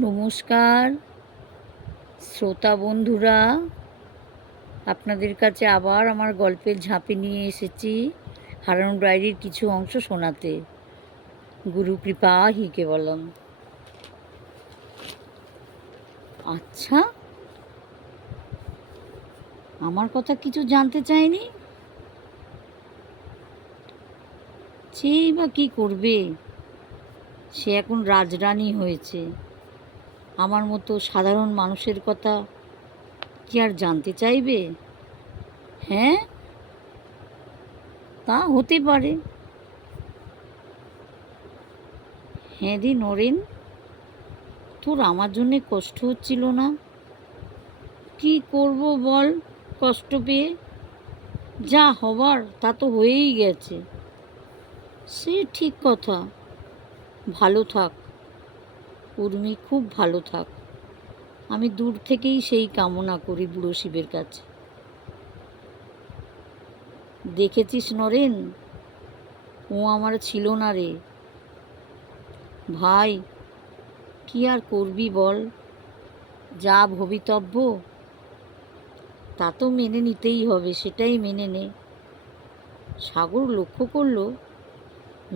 নমস্কার শ্রোতা বন্ধুরা, আপনাদের কাছে আবার আমার গল্পের ঝাঁপি নিয়ে এসেছি হারানো ডায়েরির কিছু অংশ শোনাতে। গুরু কৃপা হি কেবলম। আচ্ছা, আমার কথা কিছু জানতে চায়নি, সেই বা কী করবে? সে এখন রাজরানী হয়েছে, আমার মতো সাধারণ মানুষের কথা কি আর জানতে চাইবে? হ্যাঁ, তা হতে পারে। হ্যাঁ রে নরেন, তোর আমার জন্যে কষ্ট হচ্ছিল না? কি করব বল, কষ্ট পেয়ে? যা হবার তা তো হয়েই গেছে। সে ঠিক কথা, ভালো থাক উর্মি, খুব ভালো থাক। আমি দূর থেকেই সেই কামনা করি বুড়ো শিবের কাছে। দেখেছিস নরেন, ও আমার ছিল না রে ভাই। কি আর করবি বল, যা ভবিতব্য তা তো মেনে নিতেই হবে, সেটাই মেনে নে। সাগর লক্ষ্য করল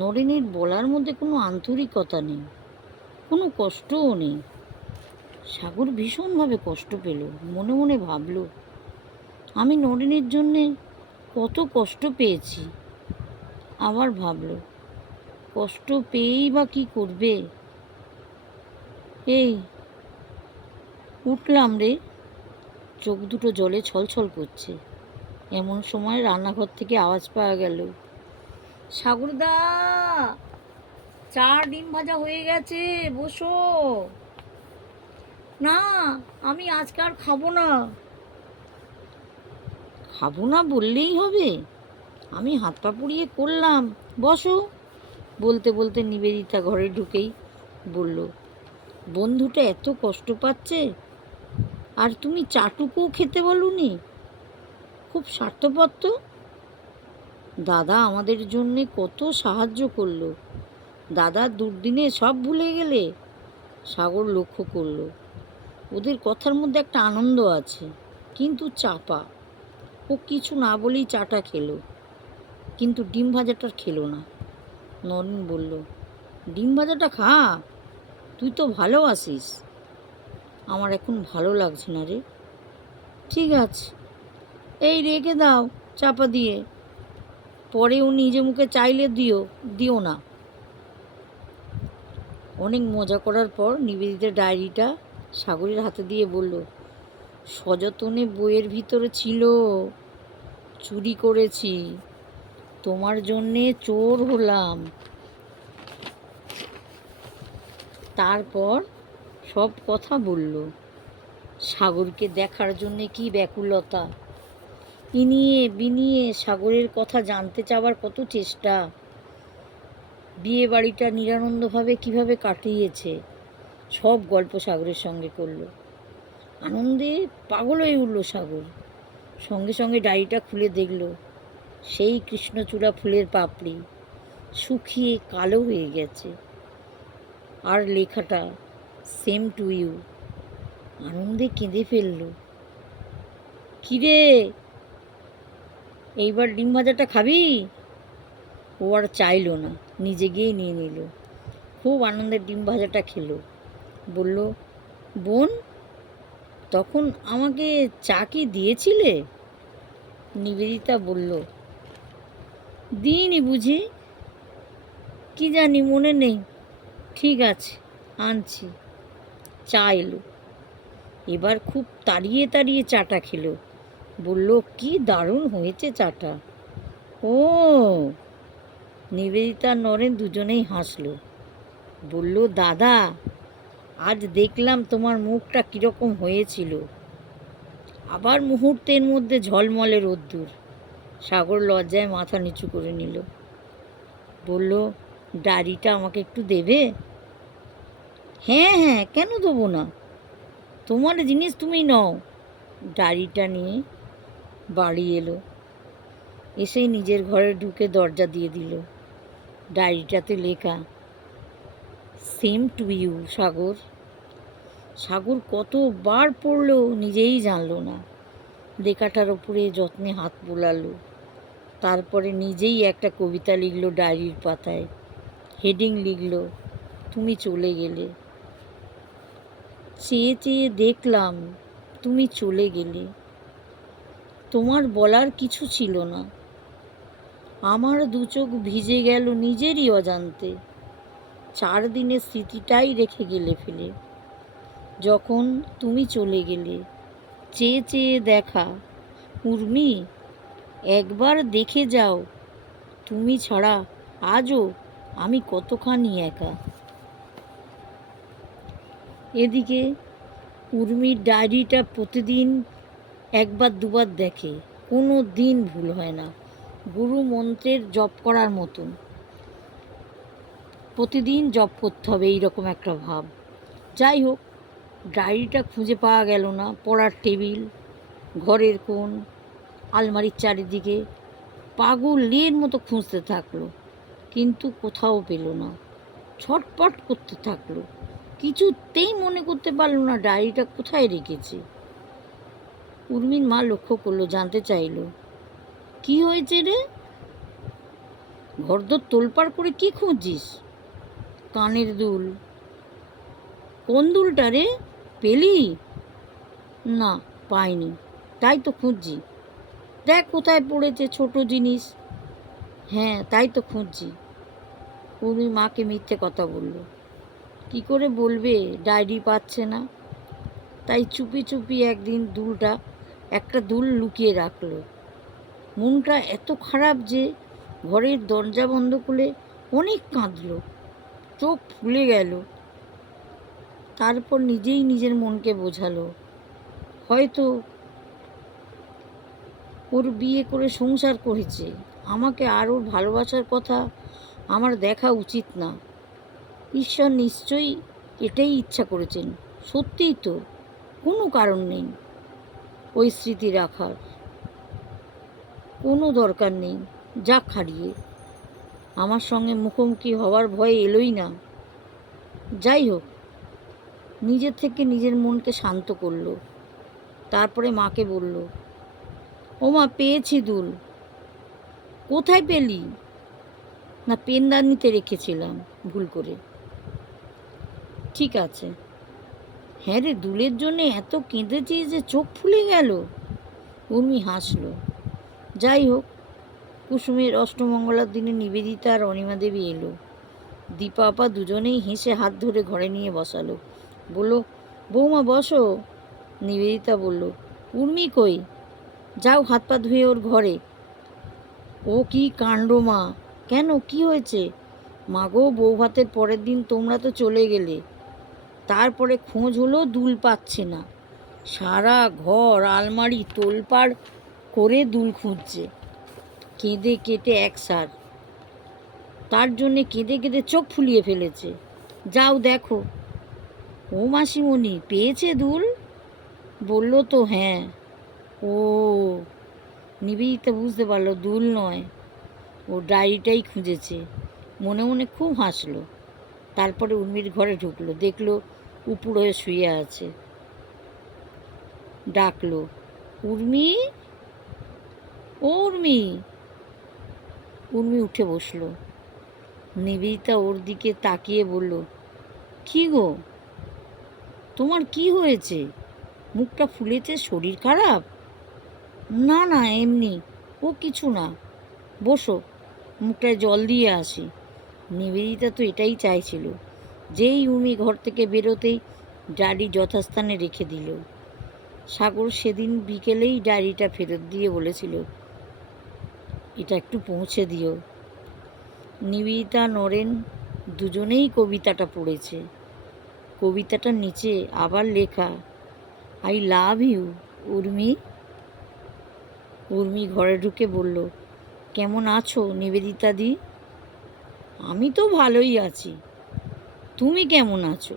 নরেনের বলার মধ্যে কোনো আন্তরিকতা নেই, কোনো কষ্টও নেই। সাগর ভীষণভাবে কষ্ট পেল, মনে মনে ভাবল, আমি নরেনের জন্যে কত কষ্ট পেয়েছি। আবার ভাবল, কষ্ট পেয়েই বা কী করবে? এই উঠলাম রে, চোখ দুটো জলে ছলছল করছে। এমন সময় রান্নাঘর থেকে আওয়াজ পাওয়া গেল, সাগরদা, চা ডিম ভাজা হয়ে গেছে, বসো। না, আমি আজকে আর খাবো না। খাবো না বললেই হবে? আমি হাত পা পুড়িয়ে করলাম, বসো। বলতে বলতে নিবেদিতা ঘরে ঢুকেই বলল, বন্ধুটা এত কষ্ট পাচ্ছে আর তুমি চাটুকুও খেতে বলনি? খুব স্বার্থপর তো। দাদা আমাদের জন্যে কত সাহায্য করলো, দাদার দুর্দিনে সব ভুলে গেলে। সাগর লক্ষ্য করল ওদের কথার মধ্যে একটা আনন্দ আছে, কিন্তু চাপা। ও কিছু না বলেই চাটা খেলো, কিন্তু ডিম ভাজাটা খেলো না। নরেন বলল, ডিম ভাজাটা খা, তুই তো ভালোবাসিস। আমার এখন ভালো লাগছে না রে। ঠিক আছে, এই রেখে দাও চাপা দিয়ে, পরে ও নিজে মুখে চাইলে দিও না। অনেক মজা করার পর নিবেদিতা ডায়েরিটা সাগরের হাতে দিয়ে বলল, সযতনে বইয়ের ভিতরে ছিল, চুরি করেছি, তোমার জন্যে চোর হলাম। তারপর সব কথা বলল। সাগরকে দেখার জন্যে কি ব্যাকুলতা, ইনিয়ে বিনিয়ে সাগরের কথা জানতে চাওয়ার কত চেষ্টা। বিয়ে বাড়িটা নিরানন্দভাবে কিভাবে কাটিয়েছে, সব গল্প সাগরের সঙ্গে করল। আনন্দে পাগল হয়ে উঠল সাগর। সঙ্গে সঙ্গে ডায়েরিটা খুলে দেখল, সেই কৃষ্ণচূড়া ফুলের পাপড়ি শুকিয়ে কালো হয়ে গেছে, আর লেখাটা সেম টু ইউ। আনন্দে কেঁদে ফেলল। কিরে, এইবার ডিম ভাজাটা খাবি? ও আর চাইল না, নিজে গিয়ে নিয়ে নিল। খুব আনন্দের ডিম ভাজাটা খেলো। বলল, বোন, তখন আমাকে চা কি দিয়েছিলে? নিবেদিতা বলল, দিইনি বুঝি? কি জানি, মনে নেই। ঠিক আছে, আনছি। চা এলো। এবার খুব তাড়িয়ে তাড়িয়ে চাটা খেলো। বলল, কি দারুণ হয়েছে চাটা। ও, নিবেদিতা নরেন দুজনেই হাসলো। বলল, দাদা, আজ দেখলাম তোমার মুখটা কীরকম হয়েছিল। আবার মুহূর্তের মধ্যে ঝলমলে রোদ্দুর। সাগর লজ্জায় মাথা নিচু করে নিল। বলল, ডায়েরিটা আমাকে একটু দেবে? হ্যাঁ হ্যাঁ, কেন দেবো না, তোমার জিনিস তুমি নাও। ডায়েরিটা নিয়ে বাড়ি এলো, এসেই নিজের ঘরে ঢুকে দরজা দিয়ে দিল। ডায়েরিটাতে লেখা, সেম টু ইউ সাগর, সাগর কতবার পড়লো নিজেই জানলো না। লেখাটার ওপরে যত্নে হাত বোলালো। তারপরে নিজেই একটা কবিতা লিখলো ডায়েরির পাতায়। হেডিং লিখলো, তুমি চলে গেলে। চেয়ে চেয়ে দেখলাম তুমি চলে গেলে। তোমার বলার কিছু ছিল না। আমার দু চোখ ভিজে গেল নিজেরই অজান্তে। 4 দিনের স্মৃতিটাই রেখে গেলে ফেলে। যখন তুমি চলে গেলে, চেয়ে চেয়ে দেখা, উর্মি একবার দেখে যাও, তুমি ছাড়া আজও আমি কতখানি একা। এদিকে উর্মির ডায়েরিটা প্রতিদিন একবার দুবার দেখে, কোনো দিন ভুল হয় না। গুরু মন্ত্রের জপ করার মতন প্রতিদিন জপ করতে হবে, এইরকম একটা ভাব। যাই হোক, ডায়েরিটা খুঁজে পাওয়া গেল না। পড়ার টেবিল, ঘরের কোণ, আলমারির চারিদিকে পাগলের মতো খুঁজতে থাকলো, কিন্তু কোথাও পেল না। ছটপট করতে থাকলো, কিছুতেই মনে করতে পারলো না ডায়েরিটা কোথায় রেখেছে। উর্মির মা লক্ষ্য করলো, জানতে চাইলো, কি হয়েছে রে? ঘরদোর তোলপাড় করে কি খুঁজছিস? কানের দুল। কোন দুলটা রে? পেলি? না, পাইনি, তাই তো খুঁজছি। দেখ কোথায় পড়েছে, ছোট জিনিস। হ্যাঁ, তাই তো খুঁজছি। উর্মি মাকে মিথ্যে কথা বলল। কি করে বলবে, ডায়েরি পাচ্ছে না। তাই চুপি চুপি একদিন একটা দুল লুকিয়ে রাখলো। মনটা এত খারাপ যে ঘরের দরজা বন্ধ করে অনেক কাঁদল, চোখ ফুলে গেল। তারপর নিজেই নিজের মনকে বোঝালো, হয়তো ওর বিয়ে করে সংসার করেছে, আমাকে আর ওর ভালোবাসার কথা আমার দেখা উচিত না। ঈশ্বর নিশ্চয়ই এটাই ইচ্ছা করেছেন। সত্যিই তো, কোনো কারণ নেই ওই স্মৃতি রাখার, কোনো দরকার নেই। যাক হারিয়ে, আমার সঙ্গে মুখোমুখি হওয়ার ভয় এলোই না। যাই হোক, নিজের থেকে নিজের মনকে শান্ত করলো। তারপরে মাকে বলল, ও মা, পেয়েছি দুল। কোথায় পেলি? না, পেনদানিতে রেখেছিলাম ভুল করে। ঠিক আছে। হ্যাঁ রে, দুলের জন্যে এত কেঁদেছিস যে চোখ ফুলে গেল? উর্মি হাসল। যাই হোক, কুসুমের অষ্টমঙ্গলার দিনে নিবেদিতা আর অনিমা দেবী এলো। দীপা আপা দুজনেই হেসে হাত ধরে ঘরে নিয়ে বসালো। বলল, বৌমা বসো। নিবেদিতা বলল, উর্মি কই? যাও হাত পা ধুয়ে ওর ঘরে। ও কি কাণ্ড মা! কেন, কি হয়েছে? মাগো, বউ ভাতের পরের দিন তোমরা তো চলে গেলে। তারপরে খোঁজ হলো, দুল পাচ্ছে না। সারা ঘর আলমারি তোলপাড় করে দুল খুঁজছে, কেঁদে কেটে একসার। তার জন্যে কেঁদে কেঁদে চোখ ফুলিয়ে ফেলেছে। যাও দেখো। ও মাসিমণি, পেয়েছে দুল? বলল তো হ্যাঁ। ও, নিবেদিতা বুঝতে পারলো দুল নয়, ও ডায়েরিটাই খুঁজেছে। মনে মনে খুব হাসলো। তারপরে উর্মির ঘরে ঢুকলো, দেখলো উপুড় হয়ে শুয়ে আছে। ডাকলো, উর্মি, ও উর্মি। উর্মি উঠে বসলো। নিবেদিতা ওর দিকে তাকিয়ে বলল, কি গো, তোমার কি হয়েছে? মুখটা ফুলেছে, শরীর খারাপ? না না, এমনি। ও কিছু না, বসো, মুখটায় জল দিয়ে আসি। নিবেদিতা তো এটাই চাইছিল। যেই উর্মি ঘর থেকে বেরোতেই ডায়েরি যথাস্থানে রেখে দিল। সাগর সেদিন বিকেলেই ডায়েরিটা ফেরত দিয়ে বলেছিল, এটা একটু পৌঁছে দিও। নিবেদিতা নরেন দুজনেই কবিতাটা পড়েছে। কবিতাটার নিচে আবার লেখা, I love you Urmi. Urmi ঘরে ঢুকে বলল, কেমন আছো নিবেদিতা দি? আমি তো ভালোই আছি, তুমি কেমন আছো?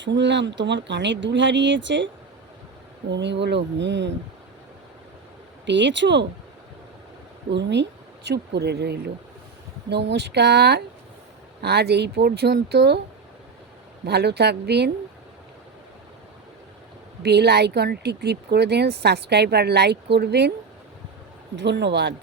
শুনলাম তোমার কানের দুল হারিয়েছে। উর্মি বলল, পেয়েছো? উর্মি চুপ করে রইল। নমস্কার, আজ এই পর্যন্ত। ভালো থাকবেন, বেল আইকনটি ক্লিক করে দিন, সাবস্ক্রাইব আর লাইক করবেন। ধন্যবাদ।